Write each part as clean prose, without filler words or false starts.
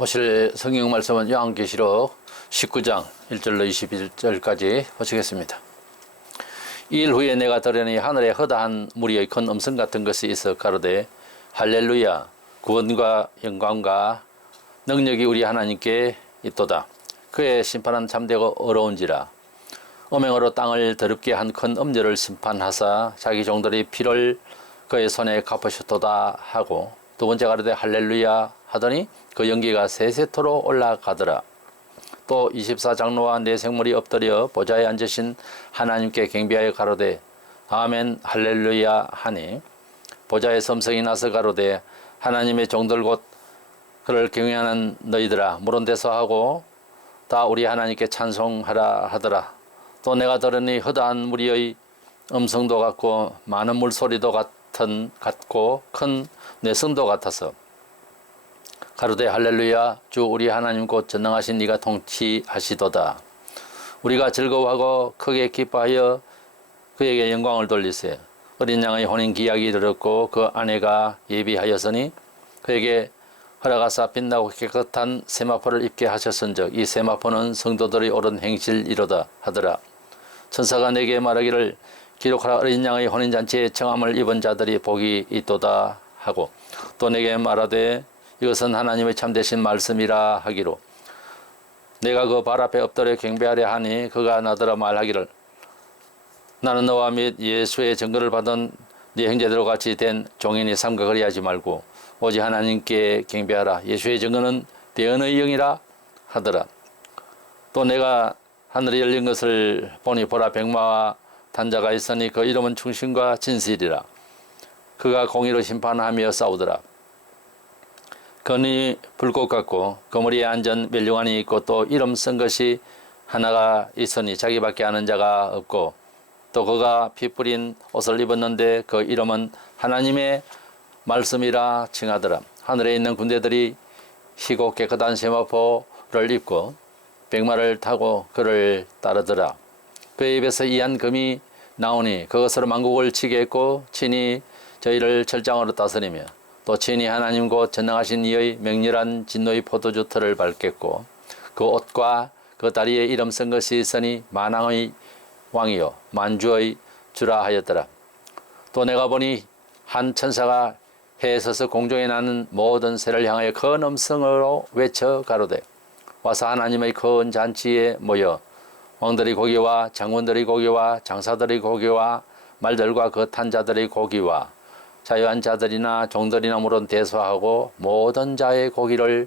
보실 성경 말씀은 요한계시록 19장 1절로 21절까지 보시겠습니다. 이 일 후에 내가 들으니 하늘에 허다한 무리의 큰 음성 같은 것이 있어 가로되 할렐루야, 구원과 영광과 능력이 우리 하나님께 있도다. 그의 심판은 참되고 어려운지라. 음행으로 땅을 더럽게 한 큰 음녀를 심판하사 자기 종들의 피를 그의 손에 갚으셨도다 하고, 두 번째 가로되 할렐루야 하더니 그 연기가 세세토로 올라가더라. 또 24장로와 네 생물이 엎드려 보좌에 앉으신 하나님께 경배하여 가로되 아멘 할렐루야 하니, 보좌에 섬성이 나서 가로되 하나님의 종들 곧 그를 경외하는 너희들아, 물은 데서 하고 다 우리 하나님께 찬송하라 하더라. 또 내가 들으니 허다한 무리의 음성도 같고 많은 물소리도 같고 큰 내성도 같아서 가로되 할렐루야, 주 우리 하나님 곧 전능하신 이가 통치하시도다. 우리가 즐거워하고 크게 기뻐하여 그에게 영광을 돌리세. 어린 양의 혼인 기약이 이르렀고 그 아내가 예비하였으니 그에게 허락하사 빛나고 깨끗한 세마포를 입게 하셨은즉 이 세마포는 성도들의 옳은 행실이로다 하더라. 천사가 내게 말하기를 기록하라, 어린 양의 혼인잔치에 청함을 입은 자들이 복이 있도다 하고, 또 내게 말하되 이것은 하나님의 참되신 말씀이라 하기로, 내가 그 발 앞에 엎드려 경배하려 하니 그가 나더러 말하기를 나는 너와 및 예수의 증거를 받은 네 형제들과 같이 된 종인이 삼가 그리하지 말고 오직 하나님께 경배하라. 예수의 증거는 대언의 영이라 하더라. 또 내가 하늘이 열린 것을 보니 보라, 백마와 단자가 있으니 그 이름은 충신과 진실이라. 그가 공의로 심판하며 싸우더라. 건이 불꽃 같고 그머리에 앉은 멸류관이 있고 또 이름 쓴 것이 하나가 있으니 자기밖에 아는 자가 없고, 또 그가 피 뿌린 옷을 입었는데 그 이름은 하나님의 말씀이라 칭하더라. 하늘에 있는 군대들이 희고 깨끗한 세마포를 입고 백마를 타고 그를 따르더라. 그의 입에서 이한 금이 나오니 그것으로 만국을 치게 했고 친히 저희를 철장으로 다스리며 또 친히 하나님 곧 전능하신 이의 맹렬한 진노의 포도주 틀을 밟겠고, 그 옷과 그 다리에 이름 쓴 것이 있으니 만왕의 왕이요 만주의 주라 하였더라. 또 내가 보니 한 천사가 해에 서서 공중에 나는 모든 새를 향하여 큰 음성으로 외쳐 가로되 와서 하나님의 큰 잔치에 모여 왕들의 고기와 장군들의 고기와 장사들의 고기와 말들과 그 탄 자들의 고기와 자유한 자들이나 종들이나 물은 대소하고 모든 자의 고기를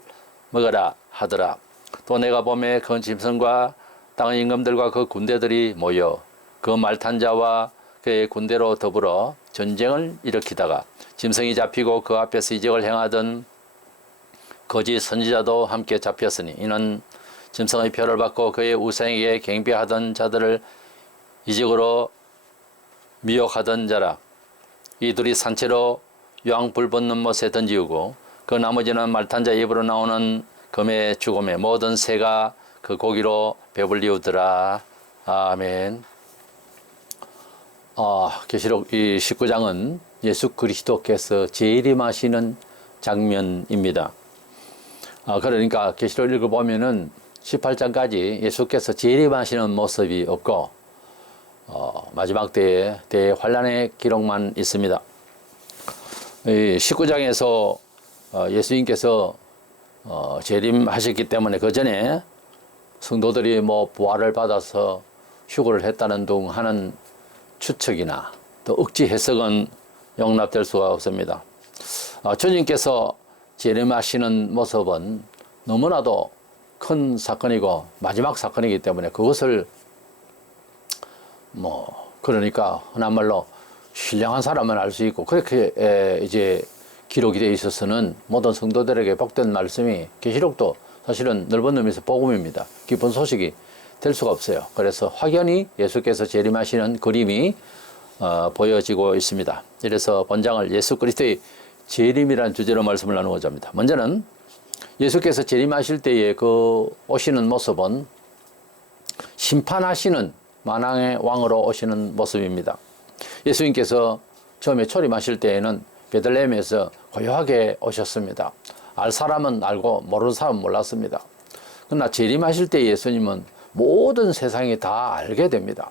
먹으라 하더라. 또 내가 봄에 큰 짐승과 땅의 임금들과 그 군대들이 모여 그 말탄 자와 그의 군대로 더불어 전쟁을 일으키다가 짐승이 잡히고 그 앞에서 이적을 행하던 거짓 선지자도 함께 잡혔으니 이는 짐승의 표를 받고 그의 우상에게 경배하던 자들을 이적으로 미혹하던 자라. 이들이 산채로 유황불 붙는 못에 던지우고 그 나머지는 말탄자 입으로 나오는 금의 죽음에 모든 새가 그 고기로 배불리우더라. 아멘. 계시록 이 19장은 예수 그리스도께서 재림하시는 장면입니다. 그러니까 계시록 읽어보면은 18장까지 예수께서 재림하시는 모습이 없고 마지막 때에 대환란의 기록만 있습니다. 이 19장에서 예수님께서 재림하셨기 때문에 그 전에 성도들이 부활을 받아서 휴거를 했다는 등 하는 추측이나 또 억지 해석은 용납될 수가 없습니다. 주님께서 재림하시는 모습은 너무나도 큰 사건이고 마지막 사건이기 때문에 그것을 그러니까 흔한 말로 신령한 사람은 알 수 있고 그렇게 이제 기록이 되어 있어서는 모든 성도들에게 복된 말씀이, 계시록도 사실은 넓은 의미에서 복음입니다. 기쁜 소식이 될 수가 없어요. 그래서 확연히 예수께서 재림하시는 그림이 보여지고 있습니다. 이래서 본장을 예수 그리스도의 재림이라는 주제로 말씀을 나누고자 합니다. 먼저는 예수께서 재림하실 때의 그 오시는 모습은 심판하시는 만왕의 왕으로 오시는 모습입니다. 예수님께서 처음에 초림하실 때에는 베들레헴에서 고요하게 오셨습니다. 알 사람은 알고 모르는 사람은 몰랐습니다. 그러나 재림하실 때 예수님은 모든 세상이 다 알게 됩니다.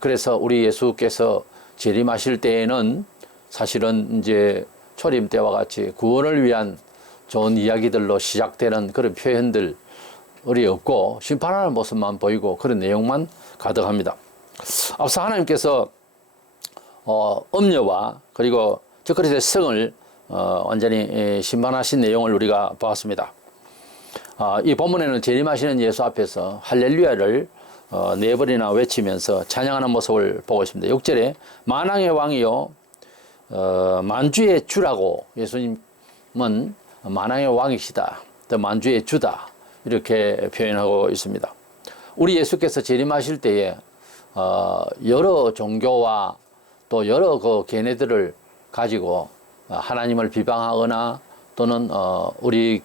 그래서 우리 예수께서 재림하실 때에는 사실은 이제 초림 때와 같이 구원을 위한 좋은 이야기들로 시작되는 그런 표현들이 없고 심판하는 모습만 보이고 그런 내용만 가득합니다. 앞서 하나님께서 음녀와 그리고 적그리스도의 성을 완전히 심판하신 내용을 우리가 보았습니다. 이 본문에는 재림하시는 예수 앞에서 할렐루야를 네 번이나 외치면서 찬양하는 모습을 보고 있습니다. 6절에 만왕의 왕이요 만주의 주라고, 예수님은 만왕의 왕이시다, 또 만주의 주다, 이렇게 표현하고 있습니다. 우리 예수께서 재림하실 때에 여러 종교와 또 여러 그 걔네들을 가지고 하나님을 비방하거나 또는 우리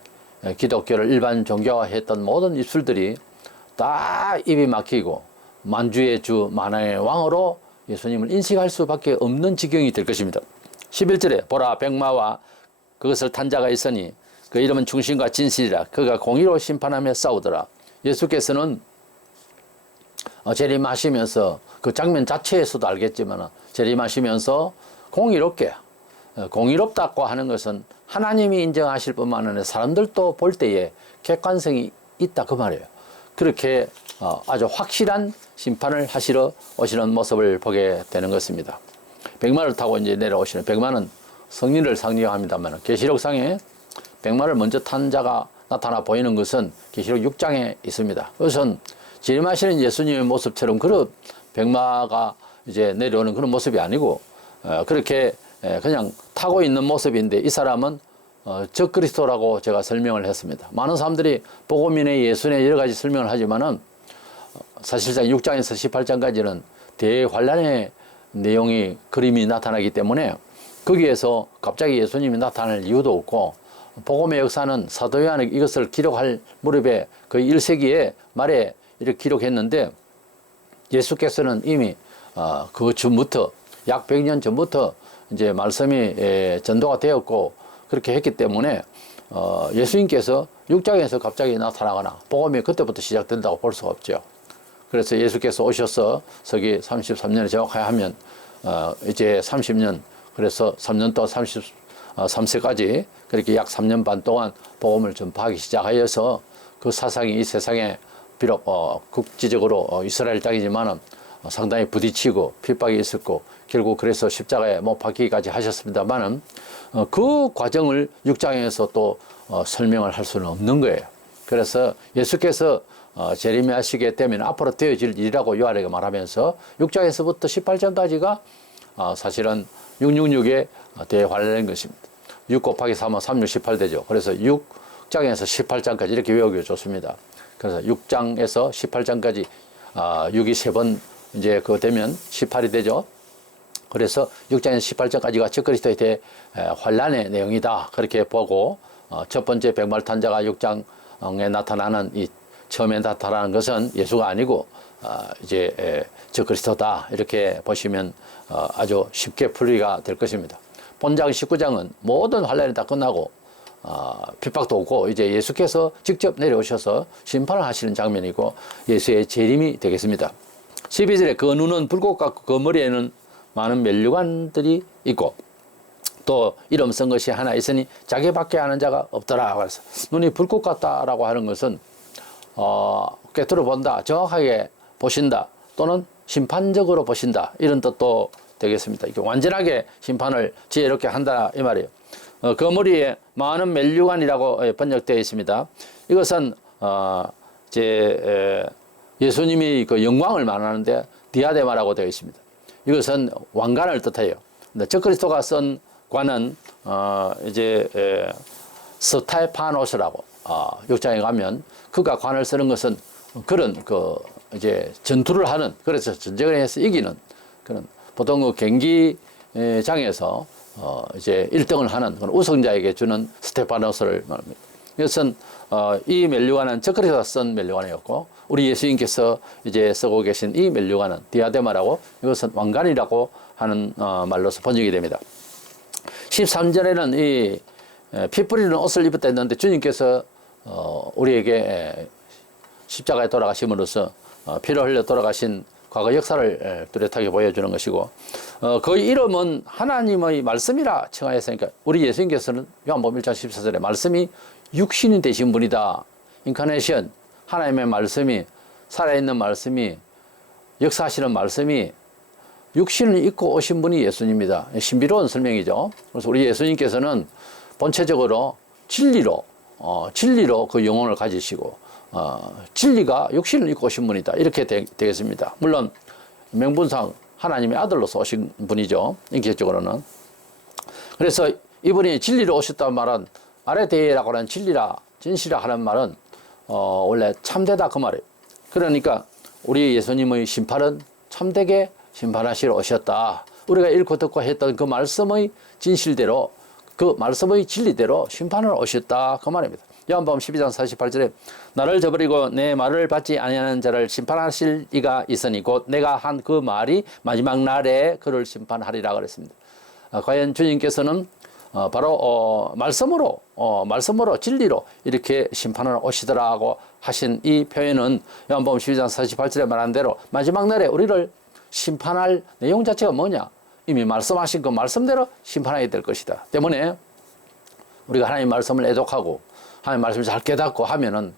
기독교를 일반 종교화했던 모든 입술들이 다 입이 막히고 만주의 주 만왕의 왕으로 예수님을 인식할 수밖에 없는 지경이 될 것입니다. 11절에 보라 백마와 그것을 탄 자가 있으니 그 이름은 중심과 진실이라 그가 공의로 심판하며 싸우더라. 예수께서는 재림하시면서 그 장면 자체에서도 알겠지만 재림하시면서 공의롭다고 하는 것은 하나님이 인정하실 뿐만 아니라 사람들도 볼 때에 객관성이 있다 그 말이에요. 그렇게 아주 확실한 심판을 하시러 오시는 모습을 보게 되는 것입니다. 백마를 타고 이제 내려오시는, 백마는 성린을 상징합니다만 계시록상에 백마를 먼저 탄 자가 나타나 보이는 것은 계시록 6장에 있습니다. 그것은 재림하시는 예수님의 모습처럼 그런 백마가 이제 내려오는 그런 모습이 아니고 그렇게 그냥 타고 있는 모습인데, 이 사람은 적그리스도라고 제가 설명을 했습니다. 많은 사람들이 복음인의 예수의 여러 가지 설명을 하지만은 사실상 6장에서 18장까지는 대환란의 내용이 그림이 나타나기 때문에 거기에서 갑자기 예수님이 나타날 이유도 없고, 복음의 역사는 사도 요한이 이것을 기록할 무렵에 거의 1세기에 말에 이렇게 기록했는데, 예수께서는 이미 그 전부터 약 100년 전부터 이제 말씀이 전도가 되었고 그렇게 했기 때문에 예수님께서 6장에서 갑자기 나타나거나 복음이 그때부터 시작된다고 볼 수가 없죠. 그래서 예수께서 오셔서 서기 33년에 정확하게 하면 이제 30년, 그래서 3년 또 33세까지 그렇게 약 3년 반 동안 복음을 전파하기 시작하여서 그 사상이 이 세상에 비록 국지적으로 이스라엘 땅이지만은 상당히 부딪히고 핍박이 있었고 결국 그래서 십자가에 못 박히기까지 하셨습니다만은 그 과정을 6장에서 또 설명을 할 수는 없는 거예요. 그래서 예수께서 재림하시게 되면 앞으로 되어질 일이라고 요한에게 말하면서 6장에서부터 18장까지가 사실은 666의 대환란인 것입니다. 6 곱하기 3은 36, 18 되죠. 그래서 6장에서 18장까지 이렇게 외우기 좋습니다. 그래서 6장에서 18장까지 6이 3번 이제 그거 되면 18이 되죠. 그래서 6장에서 18장까지가 적그리스도의 대환란의 내용이다, 그렇게 보고 첫 번째 백말탄자가 6장에 나타나는 이 처음에 나타나는 것은 예수가 아니고 이제 적그리스도다, 이렇게 보시면 아주 쉽게 풀이가 될 것입니다. 본장 19장은 모든 환란이 다 끝나고 핍박도 없고 이제 예수께서 직접 내려오셔서 심판을 하시는 장면이고 예수의 재림이 되겠습니다. 12절에 그 눈은 불꽃 같고 그 머리에는 많은 면류관들이 있고 또 이름 쓴 것이 하나 있으니 자기밖에 아는 자가 없더라. 그래서 눈이 불꽃 같다라고 하는 것은 꿰뚫어 본다, 정확하게 보신다, 또는 심판적으로 보신다, 이런 뜻도 되겠습니다. 이게 완전하게 심판을 지혜롭게 한다 이 말이에요. 그 머리에 많은 면류관이라고 번역되어 있습니다. 이것은 예수님이 그 영광을 말하는데 디아데마라고 되어 있습니다. 이것은 왕관을 뜻해요. 근데 적그리스도가 쓴 관은 이제 스테파노스라고 6장에 가면 그가 관을 쓰는 것은 그런 그 이제 전투를 하는, 그래서 전쟁을 해서 이기는 그런 보통 그 경기장에서 이제 1등을 하는 그런 우승자에게 주는 스테파노스를 말합니다. 이것은 이 면류관은 적그리스도가 쓴 면류관이었고 우리 예수님께서 이제 쓰고 계신 이 면류관은 디아데마라고, 이것은 왕관이라고 하는 말로서 번역이 됩니다. 13절에는 이 피 뿌리는 옷을 입었다 했는데 주님께서 우리에게 십자가에 돌아가심으로써 피를 흘려 돌아가신 과거 역사를 뚜렷하게 보여주는 것이고 그 이름은 하나님의 말씀이라 칭하였으니까 우리 예수님께서는 요한복음 1장 14절에 말씀이 육신이 되신 분이다. 인카네이션, 하나님의 말씀이 살아있는 말씀이 역사하시는 말씀이 육신을 입고 오신 분이 예수님입니다. 신비로운 설명이죠. 그래서 우리 예수님께서는 본체적으로 진리로 그 영혼을 가지시고 진리가 육신을 입고 오신 분이다. 이렇게 되겠습니다. 물론 명분상 하나님의 아들로서 오신 분이죠. 인격적으로는. 그래서 이분이 진리로 오셨다는 말은 아레데이라고 하는 진리라 진실이라 하는 말은 원래 참되다 그 말이에요. 그러니까 우리 예수님의 심판은 참되게 심판하시러 오셨다. 우리가 읽고 듣고 했던 그 말씀의 진실대로 그 말씀의 진리대로 심판을 오셨다 그 말입니다. 요한복음 12장 48절에 나를 저버리고 내 말을 받지 아니하는 자를 심판하실 이가 있으니 곧 내가 한 그 말이 마지막 날에 그를 심판하리라 그랬습니다. 과연 주님께서는 바로 말씀으로 진리로 이렇게 심판을 오시더라고 하신 이 표현은 요한복음 12장 48절에 말한 대로 마지막 날에 우리를 심판할 내용 자체가 뭐냐? 이미 말씀하신 그 말씀대로 심판하게 될 것이다. 때문에 우리가 하나님 말씀을 애독하고 하나님 말씀을 잘 깨닫고 하면은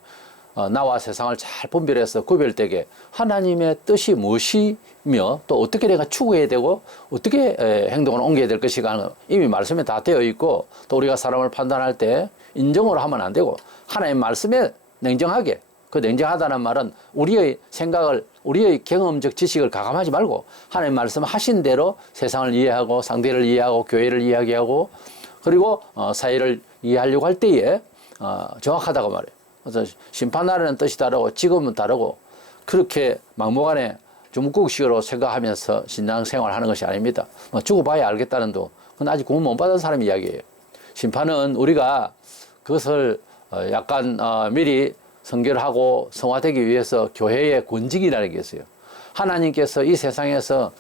나와 세상을 잘 분별해서 구별되게 하나님의 뜻이 무엇이며 또 어떻게 내가 추구해야 되고 어떻게 행동을 옮겨야 될 것이가 이미 말씀에 다 되어 있고 또 우리가 사람을 판단할 때 인정으로 하면 안 되고 하나님 말씀에 냉정하게 그 냉정하다는 말은 우리의 생각을 우리의 경험적 지식을 가감하지 말고 하나님 말씀하신 대로 세상을 이해하고 상대를 이해하고 교회를 이야기하고 그리고 사회를 이해하려고 할 때에 정확하다고 말해요. 그래서 심판하라는 뜻이 다르고 지금은 다르고 그렇게 막무가내 주묵국식으로 생각하면서 신앙생활을 하는 것이 아닙니다. 죽어봐야 알겠다는 도 그건 아직 구원 못 받은 사람 이야기예요. 심판은 우리가 그것을 약간 미리 선결하고 성화되기 위해서 교회의 권직이라는 게 있어요. 하나님께서 이 세상에서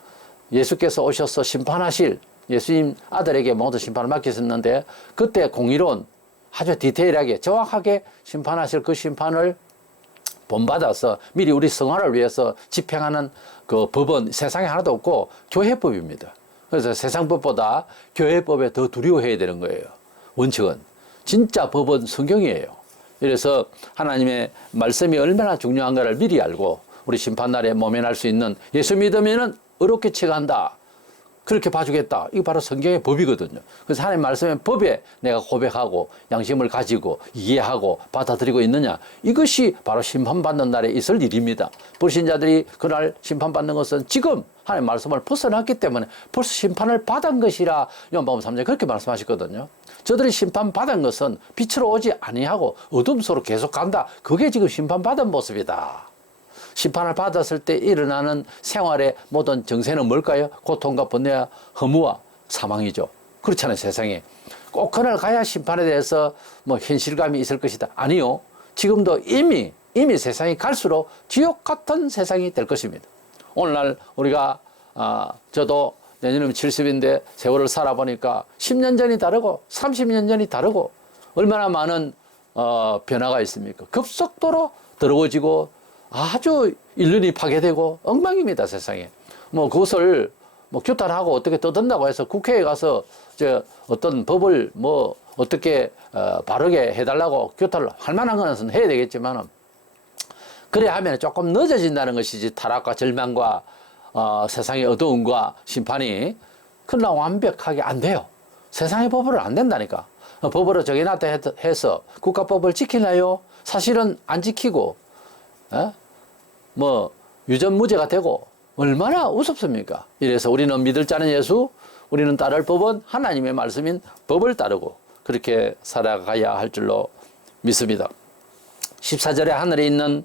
예수께서 오셔서 심판하실 예수님 아들에게 모든 심판을 맡기셨는데 그때 공의로운 아주 디테일하게 정확하게 심판하실 그 심판을 본받아서 미리 우리 성화를 위해서 집행하는 그 법은 세상에 하나도 없고 교회법입니다. 그래서 세상법보다 교회법에 더 두려워해야 되는 거예요. 원칙은. 진짜 법은 성경이에요. 그래서 하나님의 말씀이 얼마나 중요한가를 미리 알고 우리 심판날에 모면할 수 있는 예수 믿으면은 어렵게 취한다. 그렇게 봐주겠다. 이거 바로 성경의 법이거든요. 그래서 하나님 말씀의 법에 내가 고백하고 양심을 가지고 이해하고 받아들이고 있느냐. 이것이 바로 심판받는 날에 있을 일입니다. 불신자들이 그날 심판받는 것은 지금 하나님 말씀을 벗어났기 때문에 벌써 심판을 받은 것이라 요한복음 3장에 그렇게 말씀하셨거든요. 저들이 심판받은 것은 빛으로 오지 아니하고 어둠 속으로 계속 간다. 그게 지금 심판받은 모습이다. 심판을 받았을 때 일어나는 생활의 모든 정세는 뭘까요? 고통과 번뇌와 허무와 사망이죠. 그렇잖아요, 세상에. 꼭 그날 가야 심판에 대해서 뭐 현실감이 있을 것이다. 아니요. 지금도 이미 세상이 갈수록 지옥 같은 세상이 될 것입니다. 오늘날 우리가 저도 내년이면 70인데 세월을 살아보니까 10년 전이 다르고 30년 전이 다르고 얼마나 많은 변화가 있습니까? 급속도로 더러워지고 아주 인륜이 파괴되고 엉망입니다, 세상에. 뭐 그것을 뭐 규탄하고 어떻게 떠든다고 해서 국회에 가서 어떤 법을 뭐 어떻게 바르게 해달라고 규탄을 할 만한 것은 해야 되겠지만은 그래 하면 조금 늦어진다는 것이지 타락과 절망과 세상의 어두움과 심판이 그러나 완벽하게 안 돼요. 세상의 법으로 안 된다니까. 법으로 정해놨다 해서 국가법을 지키나요? 사실은 안 지키고 뭐 유전무죄가 되고 얼마나 우습습니까? 이래서 우리는 믿을 자는 예수, 우리는 따를 법은 하나님의 말씀인 법을 따르고 그렇게 살아가야 할 줄로 믿습니다. 14절에 하늘에 있는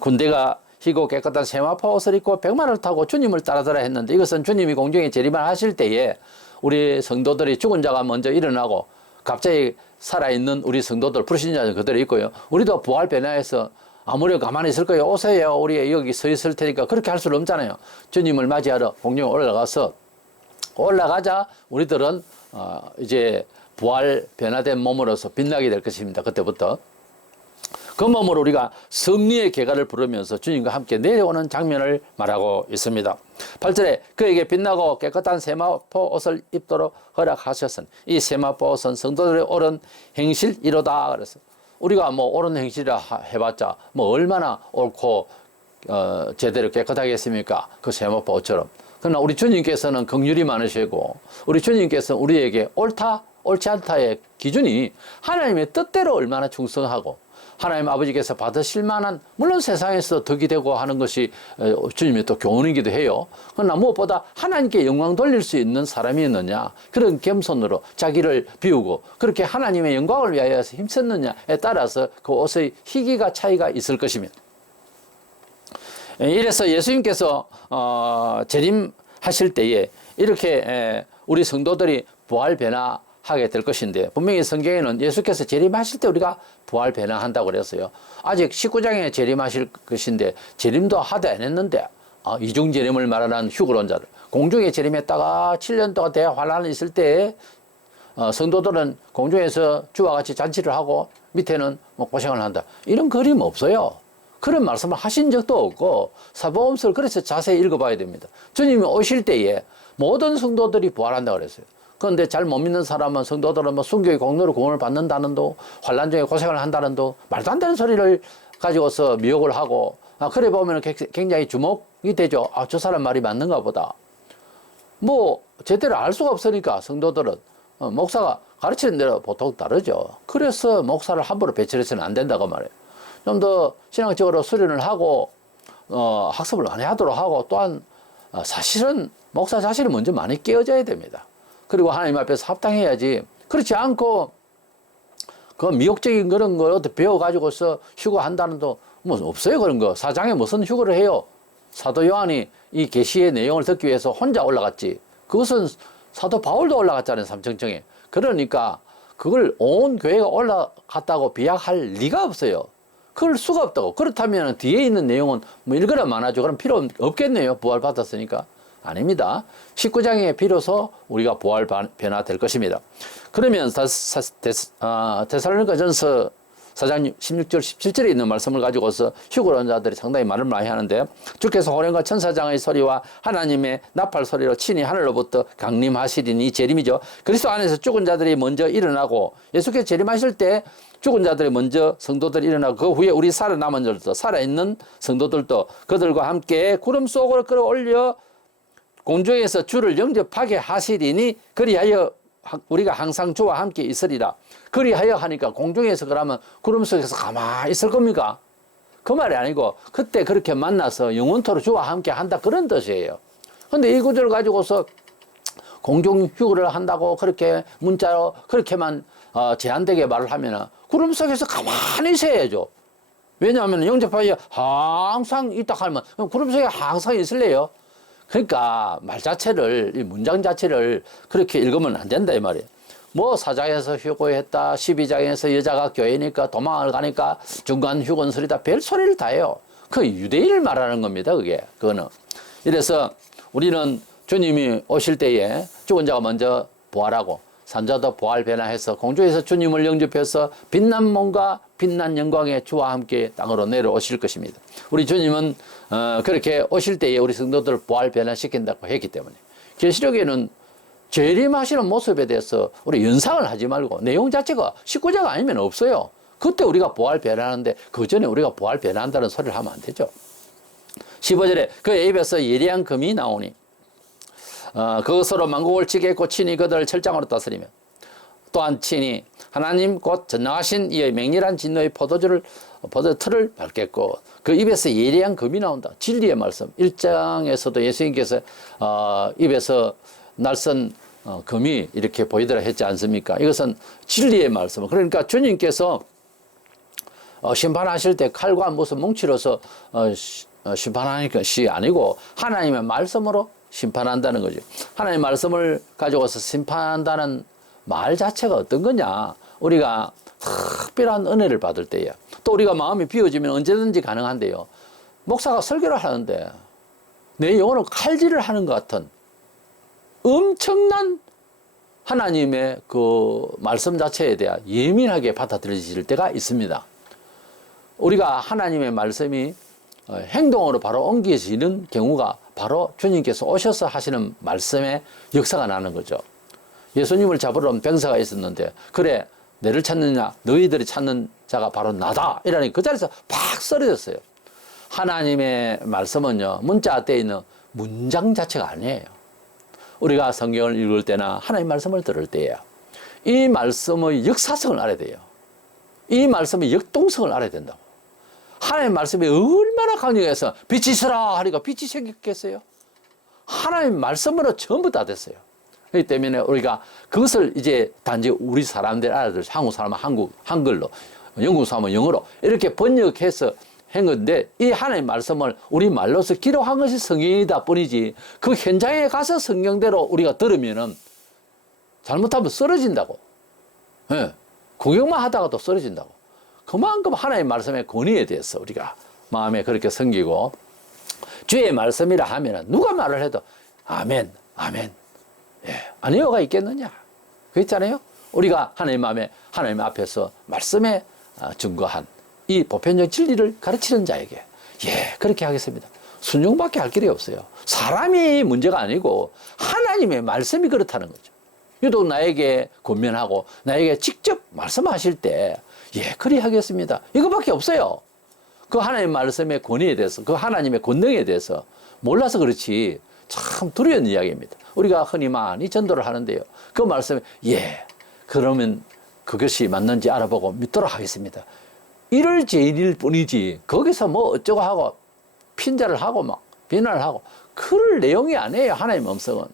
군대가 희고 깨끗한 세마포 옷을 입고 백마를 타고 주님을 따라더라 했는데 이것은 주님이 공중에 재림을 하실 때에 우리 성도들이 죽은 자가 먼저 일어나고 갑자기 살아있는 우리 성도들 불신자들 그대로 있고요. 우리도 부활 변화해서 아무리 가만히 있을 거예요. 오세요. 우리 여기 서 있을 테니까 그렇게 할 수는 없잖아요. 주님을 맞이하러 공중에 올라가자 우리들은 이제 부활 변화된 몸으로서 빛나게 될 것입니다. 그때부터. 그 몸으로 우리가 승리의 개가를 부르면서 주님과 함께 내려오는 장면을 말하고 있습니다. 8절에 그에게 빛나고 깨끗한 세마포 옷을 입도록 허락하셨으니 이 세마포 옷은 성도들의 옳은 행실이로다. 그래서 우리가 뭐 옳은 행실이라 해봤자 뭐 얼마나 옳고 제대로 깨끗하게 했습니까? 그 세마포 옷처럼. 그러나 우리 주님께서는 긍휼이 많으시고 우리 주님께서는 우리에게 옳다 옳지 않다의 기준이 하나님의 뜻대로 얼마나 충성하고 하나님 아버지께서 받으실 만한, 물론 세상에서 덕이 되고 하는 것이 주님의 또 교훈이기도 해요. 그러나 무엇보다 하나님께 영광 돌릴 수 있는 사람이었느냐, 그런 겸손으로 자기를 비우고 그렇게 하나님의 영광을 위하여 힘썼느냐에 따라서 그 옷의 희기가 차이가 있을 것입니다. 이래서 예수님께서 재림하실 때에 이렇게 우리 성도들이 부활 변화하게 될 것인데, 분명히 성경에는 예수께서 재림하실 때 우리가 부활 변화한다고 그랬어요. 아직 19장에 재림하실 것인데 재림도 하도 안 했는데 이중 재림을 말하는 휴거론자들, 공중에 재림했다가 7년 동안 대환란이 있을 때 성도들은 공중에서 주와 같이 잔치를 하고 밑에는 뭐 고생을 한다, 이런 그림 없어요. 그런 말씀을 하신 적도 없고 사복음서를 그래서 자세히 읽어봐야 됩니다. 주님이 오실 때에 모든 성도들이 부활한다고 그랬어요. 그런데 잘 못 믿는 사람은, 성도들은 뭐 순교의 공로로 구원을 받는다는 도, 환난 중에 고생을 한다는 도, 말도 안 되는 소리를 가지고서 미혹을 하고, 그래 보면 굉장히 주목이 되죠. 저 사람 말이 맞는가 보다. 뭐 제대로 알 수가 없으니까 성도들은 목사가 가르치는 대로 보통 따르죠. 그래서 목사를 함부로 배출해서는 안 된다고 말해요. 좀 더 신앙적으로 수련을 하고 학습을 많이 하도록 하고, 또한 사실은 목사 자신이 먼저 많이 깨어져야 됩니다. 그리고 하나님 앞에서 합당해야지. 그렇지 않고 그 미혹적인 그런 걸 어떻게 배워가지고서 휴거한다는 도 뭐 없어요. 그런 거. 사장에 무슨 휴거를 해요. 사도 요한이 이 계시의 내용을 듣기 위해서 혼자 올라갔지. 그것은 사도 바울도 올라갔잖아요, 삼청청에. 그러니까 그걸 온 교회가 올라갔다고 비약할 리가 없어요. 그럴 수가 없다고. 그렇다면 뒤에 있는 내용은 뭐 읽으라 많아져. 그럼 필요 없겠네요. 부활 받았으니까. 아닙니다. 19장에 비로소 우리가 부활 변화될 것입니다. 그러면 데살로니가전서 4장 16절 17절에 있는 말씀을 가지고서 휴거론자들이 상당히 말을 많이 하는데, 주께서 호련과 천사장의 소리와 하나님의 나팔 소리로 친히 하늘로부터 강림하시리니, 재림이죠. 그리스도 안에서 죽은 자들이 먼저 일어나고, 예수께서 재림하실 때 죽은 자들이 먼저 성도들이 일어나고, 그 후에 우리 살아남은 자들도, 살아있는 성도들도 그들과 함께 구름 속으로 끌어올려 공중에서 주를 영접하게 하시리니, 그리하여 우리가 항상 주와 함께 있으리라. 그리하여 하니까 공중에서 그러면 구름 속에서 가만히 있을 겁니까? 그 말이 아니고 그때 그렇게 만나서 영원토록 주와 함께 한다, 그런 뜻이에요. 근데 이 구절을 가지고서 공중 휴거를 한다고 그렇게 문자로 그렇게만 제한되게 말을 하면은 구름 속에서 가만히 있어야죠. 왜냐하면 영접하여 항상 있다 하면 구름 속에 항상 있을래요? 그러니까 말 자체를, 이 문장 자체를 그렇게 읽으면 안 된다, 이 말이에요. 뭐 4장에서 휴거했다, 12장에서 여자가 교회니까 도망을 가니까 중간 휴건설이다, 별 소리를 다 해요. 그 유대인을 말하는 겁니다, 그거는. 이래서 우리는 주님이 오실 때에 죽은 자가 먼저 부활하고 산자도 부활 변화해서 공중에서 주님을 영접해서 빛난 몸과 빛난 영광의 주와 함께 땅으로 내려오실 것입니다. 우리 주님은 그렇게 오실 때에 우리 성도들을 부활 변화시킨다고 했기 때문에, 계시록에는 재림하시는 모습에 대해서 우리 연상을 하지 말고, 내용 자체가 19장 아니면 없어요. 그때 우리가 부활 변화하는데 그 전에 우리가 부활 변화한다는 소리를 하면 안 되죠. 15절에 그 입에서 예리한 금이 나오니 그것으로 만국을 지겠고 친히 그들을 철장으로 다스리며, 또한 친히 하나님 곧 전능하신 이의 맹렬한 진노의 포도틀을 밟겠고, 그 입에서 예리한 금이 나온다. 진리의 말씀. 1장에서도 예수님께서 입에서 날선 금이 이렇게 보이더라 했지 않습니까? 이것은 진리의 말씀. 그러니까 주님께서 심판하실 때 칼과 무슨 뭉치로서 심판하는 것이 아니고 하나님의 말씀으로 심판한다는 거죠. 하나님의 말씀을 가지고서 심판한다는 말 자체가 어떤 거냐? 우리가 특별한 은혜를 받을 때야. 또 우리가 마음이 비워지면 언제든지 가능한데요. 목사가 설교를 하는데 내 영혼을 칼질을 하는 것 같은 엄청난 하나님의 그 말씀 자체에 대한 예민하게 받아들여질 때가 있습니다. 우리가 하나님의 말씀이 행동으로 바로 옮겨지는 경우가 바로 주님께서 오셔서 하시는 말씀의 역사가 나는 거죠. 예수님을 잡으러 온 병사가 있었는데, 그래 내를 찾느냐, 너희들이 찾는 자가 바로 나다 이러니 그 자리에서 팍 쓰러졌어요. 하나님의 말씀은요, 문자대에 있는 문장 자체가 아니에요. 우리가 성경을 읽을 때나 하나님 말씀을 들을 때에 이 말씀의 역사성을 알아야 돼요. 이 말씀의 역동성을 알아야 된다고. 하나님 말씀이 얼마나 강력해서 빛이 있으라 하니까 빛이 생겼겠어요? 하나님 말씀으로 전부 다 됐어요. 그렇기 때문에 우리가 그것을 이제 단지 우리 사람들 알아들, 한국 사람은 한글로, 영국 사람은 영어로 이렇게 번역해서 한 건데, 이 하나님 말씀을 우리 말로서 기록한 것이 성경이다 뿐이지, 그 현장에 가서 성경대로 우리가 들으면은 잘못하면 쓰러진다고. 예. 구경만 하다가도 쓰러진다고. 그만큼 하나님 말씀의 권위에 대해서 우리가 마음에 그렇게 섬기고, 주의 말씀이라 하면은 누가 말을 해도 아멘, 아멘. 예. 아니요가 있겠느냐. 그랬잖아요. 우리가 하나님 앞에서 말씀에 증거한 이 보편적 진리를 가르치는 자에게, 예, 그렇게 하겠습니다. 순종밖에 할 길이 없어요. 사람이 문제가 아니고 하나님의 말씀이 그렇다는 거죠. 유독 나에게 권면하고 나에게 직접 말씀하실 때, 예, 그리 하겠습니다. 이거밖에 없어요. 그 하나님의 말씀의 권위에 대해서, 그 하나님의 권능에 대해서 몰라서 그렇지 참 두려운 이야기입니다. 우리가 흔히 많이 전도를 하는데요, 그 말씀에, 예, 그러면 그것이 맞는지 알아보고 믿도록 하겠습니다. 이럴 죄인일 뿐이지, 거기서 뭐 어쩌고 하고 핀자를 하고 막 비난을 하고 그럴 내용이 아니에요. 하나님의 음성은.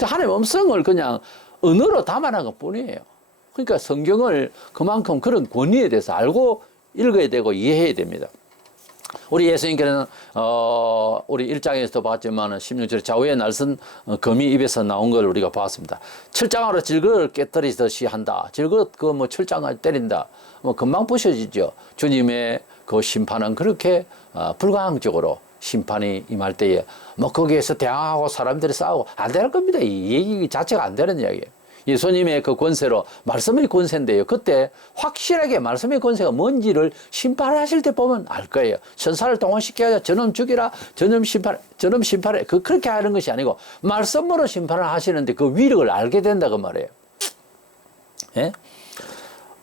하나님의 음성을 그냥 언어로 담아낸 것 뿐이에요. 그러니까 성경을 그만큼 그런 권위에 대해서 알고 읽어야 되고 이해해야 됩니다. 우리 예수님께는 우리 1장에서도 봤지만 16절에 좌우의 날선 검이 입에서 나온 걸 우리가 봤습니다. 철장으로 질그릇을 깨뜨리듯이 한다. 질그릇 뭐 철장을 때린다. 뭐 금방 부셔지죠. 주님의 그 심판은 그렇게 불가항적으로 심판이 임할 때에 뭐 거기에서 대항하고 사람들이 싸우고 안 될 겁니다. 이 얘기 자체가 안 되는 이야기예요. 예수님의 그 권세로, 말씀의 권세인데요, 그때 확실하게 말씀의 권세가 뭔지를 심판하실 때 보면 알 거예요. 천사를 동원시켜야 저놈 죽이라, 저놈 심판해. 그렇게 하는 것이 아니고 말씀으로 심판을 하시는데 그 위력을 알게 된다 그 말이에요. 예?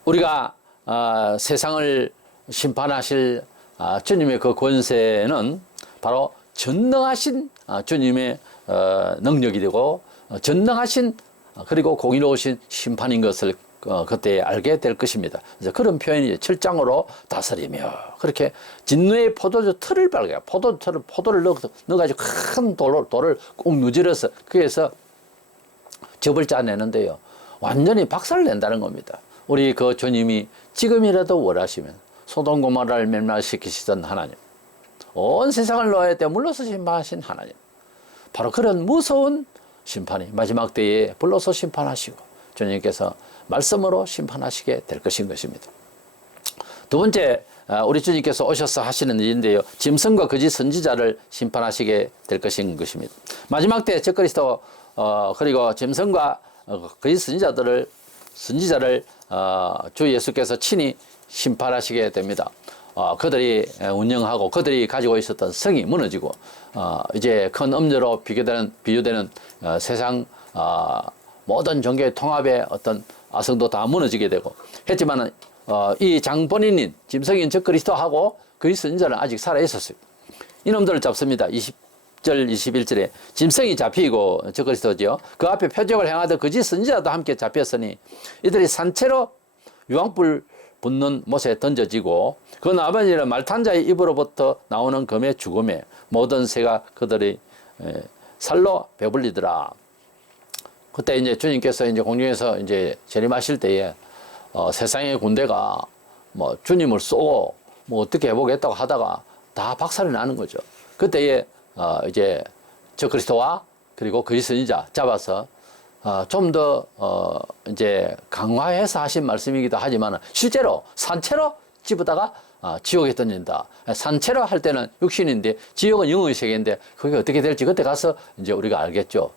우리가 세상을 심판하실 주님의 그 권세는 바로 전능하신 주님의 능력이 되고, 전능하신 그리고 공의로우신 심판인 것을 그때 알게 될 것입니다. 그래서 그런 표현이 철장으로 다스리며, 그렇게 진노의 포도주 틀을 빨아요. 포도를 넣어가지고 큰 돌을 꼭 누질러서 그래서 즙을 짜내는데요, 완전히 박살을 낸다는 겁니다. 우리 그 주님이 지금이라도 원하시면 소돔 고모라를 멸망시키시던 하나님, 온 세상을 노예 때 물러서 심판하신 하나님, 바로 그런 무서운 심판이 마지막 때에 불러서 심판하시고 주님께서 말씀으로 심판하시게 될 것입니다. 두 번째, 우리 주님께서 오셔서 하시는 일인데요, 짐승과 거짓 선지자를 심판하시게 될 것입니다. 마지막 때 적그리스도 그리고 짐승과 거짓 선지자를 주 예수께서 친히 심판하시게 됩니다. 그들이 운영하고 그들이 가지고 있었던 성이 무너지고, 이제 큰 음료로 비교되는 세상 모든 종교의 통합의 어떤 아성도 다 무너지게 되고 했지만은, 이 장본인인 짐승인 적그리스도하고 그의 선지자는 아직 살아 있었어요. 이놈들을 잡습니다. 20절 21절에 짐승이 잡히고 적그리스도죠, 그 앞에 표적을 행하던 거짓 선지자도 함께 잡혔으니 이들이 산채로 유황불 붙는 못에 던져지고, 그 나머지는 말탄 자의 입으로부터 나오는 검의 죽음에 모든 새가 그들의 살로 배불리더라. 그때 이제 주님께서 이제 공중에서 이제 재림하실 때에 세상의 군대가 뭐 주님을 쏘고 뭐 어떻게 해보겠다고 하다가 다 박살이 나는 거죠. 그때에 이제 적그리스도와 그리고 거짓 선지자 잡아서 좀 더 이제 강화해서 하신 말씀이기도 하지만, 실제로 산채로 집어다가 지옥에 던진다. 산채로 할 때는 육신인데 지옥은 영의 세계인데 그게 어떻게 될지 그때 가서 이제 우리가 알겠죠.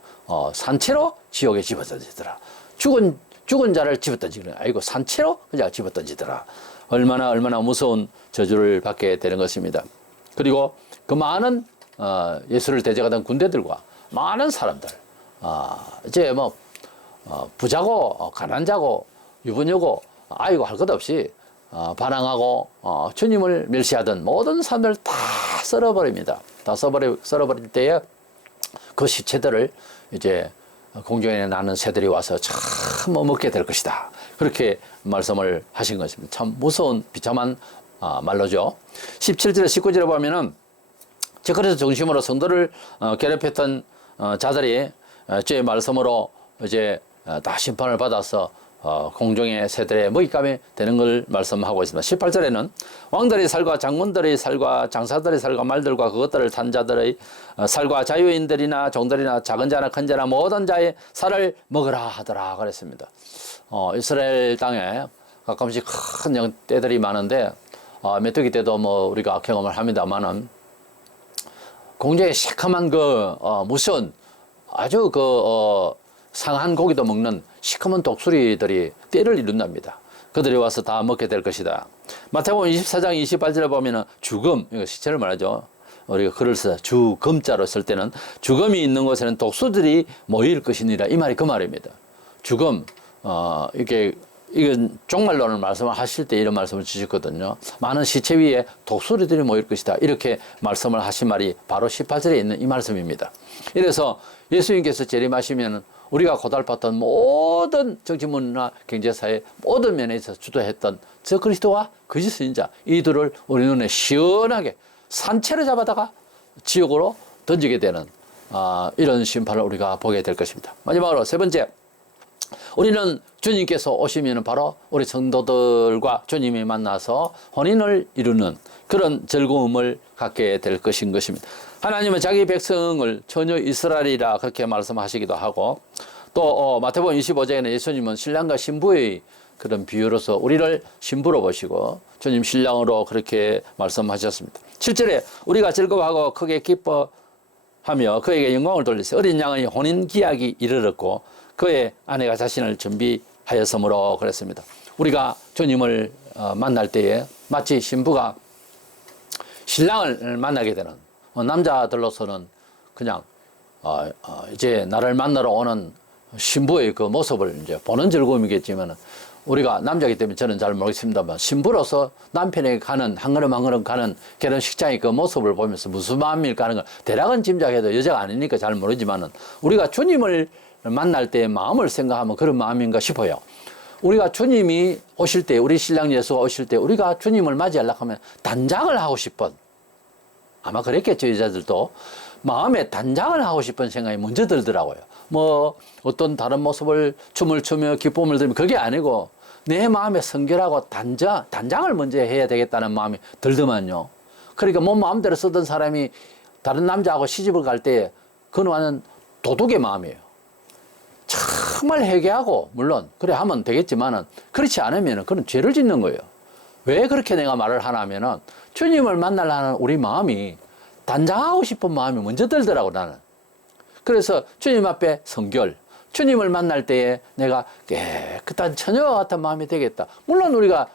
산채로 지옥에 집어던지더라. 죽은 자를 집어던지는 아이고 산채로 그냥 집어던지더라. 얼마나 무서운 저주를 받게 되는 것입니다. 그리고 그 많은 예수를 대적하던 군대들과 많은 사람들 이제 뭐 부자고 가난자고 유부녀고 아이고 할 것 없이 반항하고 주님을 멸시하던 모든 사람들 다 썰어버립니다. 다 썰어버릴 때에 그 시체들을 이제 공중에 나는 새들이 와서 참 먹게 될 것이다. 그렇게 말씀을 하신 것입니다. 참 무서운 비참한 말로죠. 17절에 19절에 보면은 그래서 중심으로 성도를 괴롭혔던 자들이 주의 말씀으로 이제 다 심판을 받아서 공중의 새들의 먹잇감이 되는 걸 말씀하고 있습니다. 18절에는 왕들의 살과 장군들의 살과 장사들의 살과 말들과 그것들을 탄 자들의 살과 자유인들이나 종들이나 작은 자나 큰 자나 모든 자의 살을 먹으라 하더라 그랬습니다. 이스라엘 땅에 가끔씩 큰 때들이 많은데 메뚜기 때도 뭐 우리가 경험을 합니다만은 공중에 시커먼 무서운 아주 상한 고기도 먹는 시커먼 독수리들이 때를 이룬답니다. 그들이 와서 다 먹게 될 것이다. 마태복음 24장 28절에 보면은 죽음, 이거 시체를 말하죠. 우리가 글을 써 죽음자로 쓸 때는 죽음이 있는 곳에는 독수들이 모일 것이니라 이 말이 그 말입니다. 죽음, 이건 종말론을 말씀하실 때 이런 말씀을 주셨거든요. 많은 시체 위에 독수리들이 모일 것이다. 이렇게 말씀을 하신 말이 바로 18절에 있는 이 말씀입니다. 이래서 예수님께서 재림하시면 우리가 고달팠던 모든 정치, 문화, 경제, 사회 모든 면에서 주도했던 저 그리스도와 거짓 선지자 이들을 우리 눈에 시원하게 산채로 잡아다가 지옥으로 던지게 되는 이런 심판을 우리가 보게 될 것입니다. 마지막으로 세 번째, 우리는 주님께서 오시면 바로 우리 성도들과 주님이 만나서 혼인을 이루는 그런 즐거움을 갖게 될 것입니다. 하나님은 자기 백성을 전혀 이스라엘이라 그렇게 말씀하시기도 하고 또 마태복음 25장에는 예수님은 신랑과 신부의 그런 비유로서 우리를 신부로 보시고 주님 신랑으로 그렇게 말씀하셨습니다. 7절에 우리가 즐거워하고 크게 기뻐하며 그에게 영광을 돌리세 어린 양의 혼인 기약이 이르렀고 그의 아내가 자신을 준비하였으므로 그랬습니다. 우리가 주님을 만날 때에 마치 신부가 신랑을 만나게 되는 남자들로서는 그냥 이제 나를 만나러 오는 신부의 그 모습을 이제 보는 즐거움이겠지만 우리가 남자이기 때문에 저는 잘 모르겠습니다만 신부로서 남편에게 가는 한 걸음 한 걸음 가는 결혼식장의 그 모습을 보면서 무슨 마음일까 하는 걸 대략은 짐작해도 여자가 아니니까 잘 모르지만은 우리가 주님을 만날 때의 마음을 생각하면 그런 마음인가 싶어요. 우리가 주님이 오실 때, 우리 신랑 예수가 오실 때 우리가 주님을 맞이하려고 하면 단장을 하고 싶은, 아마 그랬겠죠, 여자들도. 마음에 단장을 하고 싶은 생각이 먼저 들더라고요. 뭐 어떤 다른 모습을 춤을 추며 기쁨을 들으면 그게 아니고 내 마음에 성결하고 단장을 먼저 해야 되겠다는 마음이 들더만요. 그러니까 몸 마음대로 쓰던 사람이 다른 남자하고 시집을 갈 때 그는 도둑의 마음이에요. 정말 회개하고 물론 그래 하면 되겠지만은 그렇지 않으면 그런 죄를 짓는 거예요. 왜 그렇게 내가 말을 하나 하면은 주님을 만나려는 우리 마음이 단장하고 싶은 마음이 먼저 들더라고 나는. 그래서 주님 앞에 성결, 주님을 만날 때에 내가 깨끗한 처녀와 같은 마음이 되겠다. 물론 우리가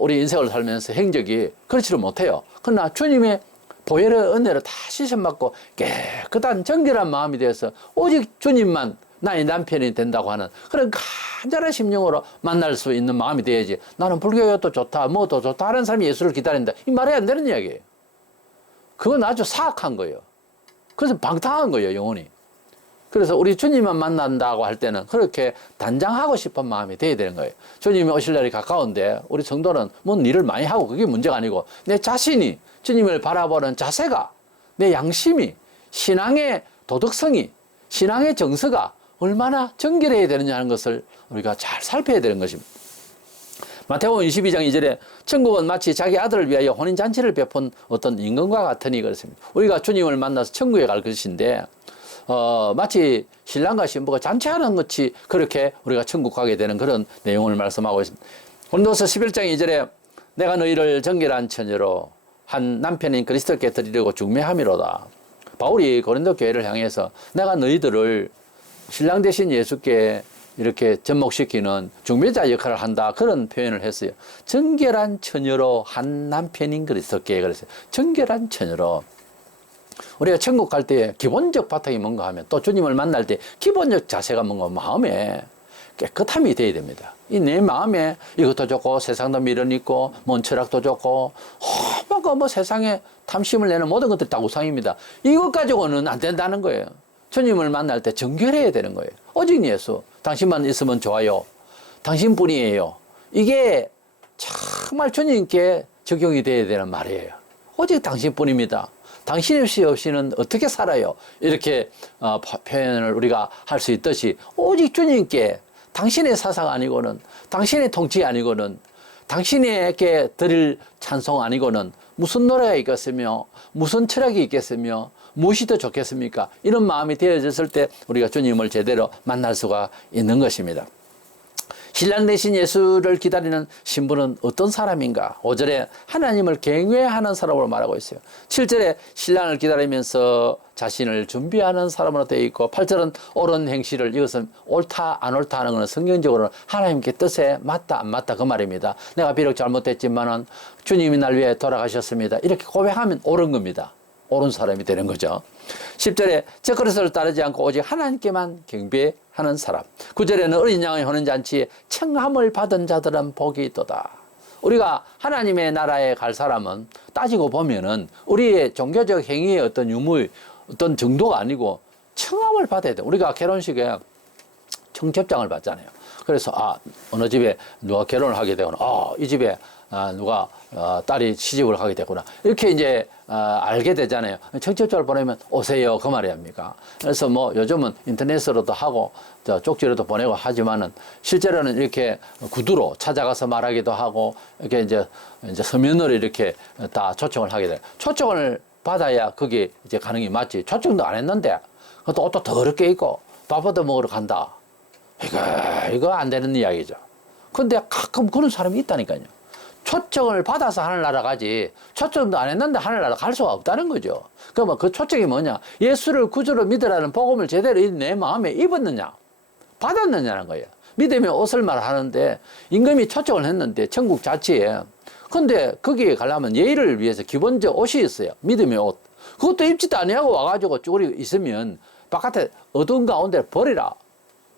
우리 인생을 살면서 행적이 그렇지를 못해요. 그러나 주님의 보혈의 은혜로 다 씻음받고 깨끗한 정결한 마음이 되어서 오직 주님만 나의 남편이 된다고 하는 그런 간절한 심령으로 만날 수 있는 마음이 돼야지. 나는 불교도 좋다, 뭐도 좋다 하는 사람이 예수를 기다린다. 이 말이 안 되는 이야기예요. 그건 아주 사악한 거예요. 그래서 방탕한 거예요, 영혼이. 그래서 우리 주님만 만난다고 할 때는 그렇게 단장하고 싶은 마음이 돼야 되는 거예요. 주님이 오실 날이 가까운데 우리 성도는 뭔 일을 많이 하고 그게 문제가 아니고 내 자신이 주님을 바라보는 자세가, 내 양심이, 신앙의 도덕성이, 신앙의 정서가 얼마나 정결해야 되느냐 하는 것을 우리가 잘 살펴야 되는 것입니다. 마태복음 22장 2절에 천국은 마치 자기 아들을 위하여 혼인잔치를 베푼 어떤 임금과 같으니 그렇습니다. 우리가 주님을 만나서 천국에 갈 것인데 마치 신랑과 신부가 잔치하는 것이 그렇게 우리가 천국 가게 되는 그런 내용을 말씀하고 있습니다. 고린도서 11장 2절에 내가 너희를 정결한 처녀로 한 남편인 그리스도께 드리려고 중매함이로다. 바울이 고린도 교회를 향해서 내가 너희들을 신랑 대신 예수께 이렇게 접목시키는 중매자 역할을 한다. 그런 표현을 했어요. 정결한 처녀로 한 남편인 그리스도께 그랬어요. 정결한 처녀로. 우리가 천국 갈 때 기본적 바탕이 뭔가 하면 또 주님을 만날 때 기본적 자세가 뭔가 마음에 깨끗함이 돼야 됩니다. 이 내 마음에 이것도 좋고 세상도 미련 있고 뭔 철학도 좋고 뭔가 뭐 세상에 탐심을 내는 모든 것들이 다 우상입니다. 이것 가지고는 안 된다는 거예요. 주님을 만날 때 정결해야 되는 거예요. 오직 예수, 당신만 있으면 좋아요. 당신뿐이에요. 이게 정말 주님께 적용이 돼야 되는 말이에요. 오직 당신뿐입니다. 당신 없이는 어떻게 살아요? 이렇게 표현을 우리가 할 수 있듯이 오직 주님께 당신의 사상 아니고는 당신의 통치 아니고는 당신에게 드릴 찬송 아니고는 무슨 노래가 있겠으며 무슨 철학이 있겠으며 무엇이 더 좋겠습니까? 이런 마음이 되어졌을 때 우리가 주님을 제대로 만날 수가 있는 것입니다. 신랑 대신 예수를 기다리는 신부는 어떤 사람인가? 5절에 하나님을 경외하는 사람으로 말하고 있어요. 7절에 신랑을 기다리면서 자신을 준비하는 사람으로 되어 있고 8절은 옳은 행실을 이것은 옳다 안 옳다 하는 것은 성경적으로 하나님께 뜻에 맞다 안 맞다 그 말입니다. 내가 비록 잘못했지만은 주님이 날 위해 돌아가셨습니다. 이렇게 고백하면 옳은 겁니다. 옳은 사람이 되는 거죠. 10절에 저 그릇을 따르지 않고 오직 하나님께만 경배하는 사람. 9절에는 어린 양의 혼인잔치에 청함을 받은 자들은 복이 있도다. 우리가 하나님의 나라에 갈 사람은 따지고 보면은 우리의 종교적 행위의 어떤 유무의 어떤 정도가 아니고 청함을 받아야 돼. 우리가 결혼식에 청첩장을 받잖아요. 그래서 어느 집에 누가 결혼을 하게 되거나 이 집에 누가 딸이 시집을 가게 됐구나 이렇게 이제 알게 되잖아요. 청첩장을 보내면 오세요 그 말이 아닙니까? 그래서 뭐 요즘은 인터넷으로도 하고 쪽지로도 보내고 하지만은 실제로는 이렇게 구두로 찾아가서 말하기도 하고 이렇게 이제 서면으로 이렇게 다 초청을 하게 돼요. 초청을 받아야 그게 이제 가능이 맞지. 초청도 안 했는데 그것도 옷도 더럽게 입고 밥 얻어 먹으러 간다. 이거 안 되는 이야기죠. 근데 가끔 그런 사람이 있다니까요. 초청을 받아서 하늘나라 가지 초청도 안 했는데 하늘나라 갈 수가 없다는 거죠. 그러면 그 초청이 뭐냐? 예수를 구주로 믿으라는 복음을 제대로 내 마음에 입었느냐? 받았느냐는 거예요. 믿음의 옷을 말하는데 임금이 초청을 했는데 천국 자체에 근데 거기에 가려면 예의를 위해서 기본적 옷이 있어요. 믿음의 옷. 그것도 입지도 아니하고 와가지고 쭈그리 있으면 바깥에 어두운 가운데 버리라.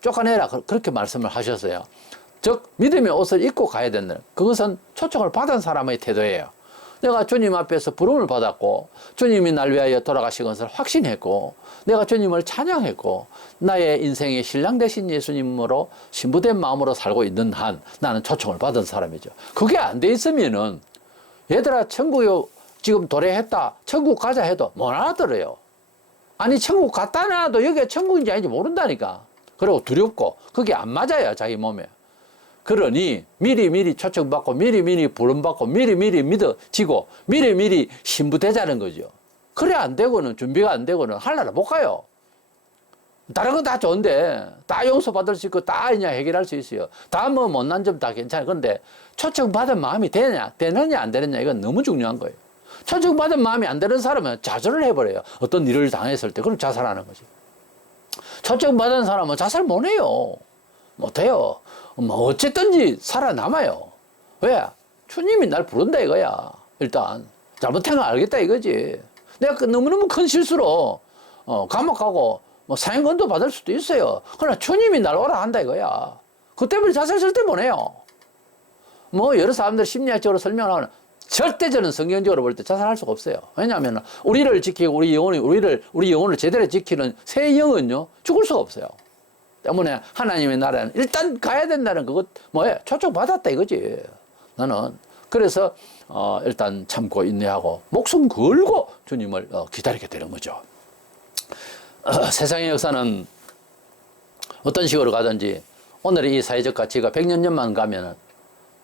쫓아내라. 그렇게 말씀을 하셨어요. 즉 믿음의 옷을 입고 가야 된다. 그것은 초청을 받은 사람의 태도예요. 내가 주님 앞에서 부름을 받았고 주님이 날 위하여 돌아가신 것을 확신했고 내가 주님을 찬양했고 나의 인생의 신랑 되신 예수님으로 신부된 마음으로 살고 있는 한 나는 초청을 받은 사람이죠. 그게 안 돼 있으면은 얘들아 천국에 지금 도래했다 천국 가자 해도 못 알아들어요. 아니 천국 갔다 놔도 여기가 천국인지 아닌지 모른다니까. 그리고 두렵고 그게 안 맞아요 자기 몸에. 그러니 미리 초청받고 미리 부름받고 미리 믿어지고 미리 신부되자는 거죠. 그래 안 되고는 준비가 안 되고는 하늘나라 못 가요. 다른 건 다 좋은데 다 용서받을 수 있고 다 그냥 해결할 수 있어요. 다 뭐 못난 점 다 괜찮아요. 그런데 초청받은 마음이 되느냐 안 되느냐 이건 너무 중요한 거예요. 초청받은 마음이 안 되는 사람은 자살을 해버려요. 어떤 일을 당했을 때 그럼 자살하는 거지. 초청받은 사람은 자살 못 해요. 못해요. 뭐 어쨌든지 살아남아요. 왜? 주님이 날 부른다 이거야. 일단 잘못한 거 알겠다 이거지. 내가 너무너무 큰 실수로 감옥 가고 뭐 사형건도 받을 수도 있어요. 그러나 주님이 날 오라 한다 이거야. 그 때문에 자살 절대 못 해요. 뭐 여러 사람들 심리학적으로 설명하면 절대 저는 성경적으로 볼 때 자살할 수가 없어요. 왜냐하면 우리를 지키고 우리 영혼을 제대로 지키는 새 영은요 죽을 수가 없어요. 때문에 하나님의 나라는 일단 가야 된다는 그것 뭐예요? 초청받았다 이거지. 나는 그래서 일단 참고 인내하고 목숨 걸고 주님을 기다리게 되는 거죠. 세상의 역사는 어떤 식으로 가든지 오늘 이 사회적 가치가 100년 전만 가면은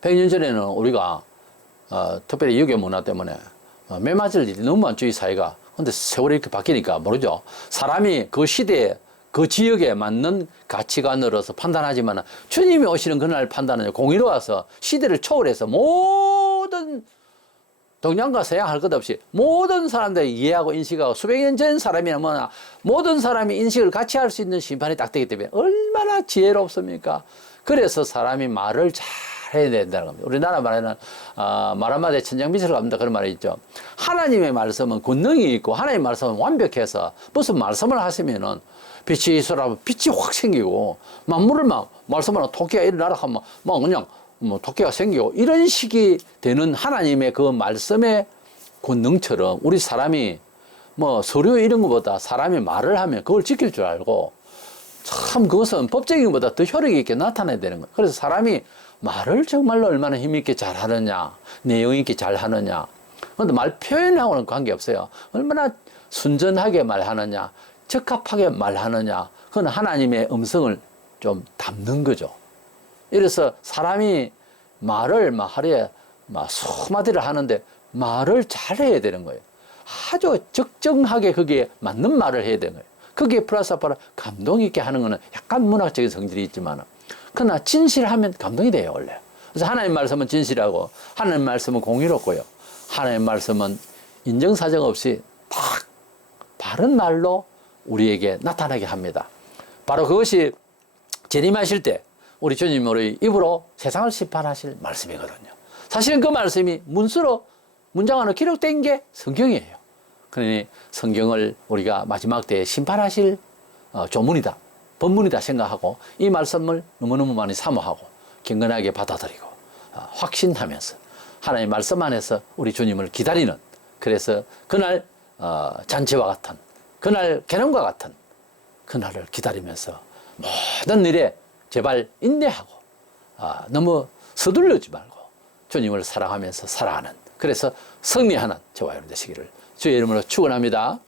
100년 전에는 우리가 특별히 유교 문화 때문에 매 맞을 일이 너무 많죠 이 사회가. 근데 세월이 이렇게 바뀌니까 모르죠. 사람이 그 시대에 그 지역에 맞는 가치관으로서 판단하지만 주님이 오시는 그날 판단은 공의로 와서 시대를 초월해서 모든 동양과 서양 할 것 없이 모든 사람들이 이해하고 인식하고 수백 년 전 사람이나 뭐나 모든 사람이 인식을 같이 할 수 있는 심판이 딱 되기 때문에 얼마나 지혜롭습니까? 그래서 사람이 말을 잘 해야 된다는 겁니다. 우리나라 말에는 말 한마디에 천장빛을 갑니다. 그런 말이 있죠. 하나님의 말씀은 권능이 있고 하나님의 말씀은 완벽해서 무슨 말씀을 하시면은 빛이 쏘라면 빛이 확 생기고 만물을 막 말씀하면 토끼가 일어나라 하면 막 그냥 뭐 토끼가 생기고 이런 식이 되는 하나님의 그 말씀의 권능처럼 우리 사람이 뭐 서류 이런 것보다 사람이 말을 하면 그걸 지킬 줄 알고 참 그것은 법적인 것보다 더 효력 있게 나타나야 되는 거예요. 그래서 사람이 말을 정말로 얼마나 힘있게 잘 하느냐, 내용 있게 잘 하느냐. 그런데 말 표현하고는 관계없어요. 얼마나 순전하게 말하느냐, 적합하게 말하느냐. 그건 하나님의 음성을 좀 담는 거죠. 이래서 사람이 말을 막 하루에 막 수마디를 하는데 말을 잘해야 되는 거예요. 아주 적정하게 거기에 맞는 말을 해야 되는 거예요. 거기에 플러스 아파라 감동 있게 하는 거는 약간 문학적인 성질이 있지만 그러나 진실하면 감동이 돼요 원래. 그래서 하나님 말씀은 진실하고 하나님 말씀은 공의롭고요. 하나님 말씀은 인정사정 없이 딱 바른 말로 우리에게 나타나게 합니다. 바로 그것이 재림하실 때 우리 주님 우리 입으로 세상을 심판하실 말씀이거든요. 사실은 그 말씀이 문서로 문장 안에 기록된 게 성경이에요. 그러니 성경을 우리가 마지막 때에 심판하실 조문이다, 법문이다 생각하고 이 말씀을 너무너무 많이 사모하고 경건하게 받아들이고 확신하면서 하나님의 말씀 안에서 우리 주님을 기다리는, 그래서 그날 잔치와 같은, 그날 개념과 같은 그날을 기다리면서 모든 일에 제발 인내하고 너무 서둘르지 말고 주님을 사랑하면서 살아가는, 그래서 승리하는 저와 여러분 되시기를 주의 이름으로 축원합니다.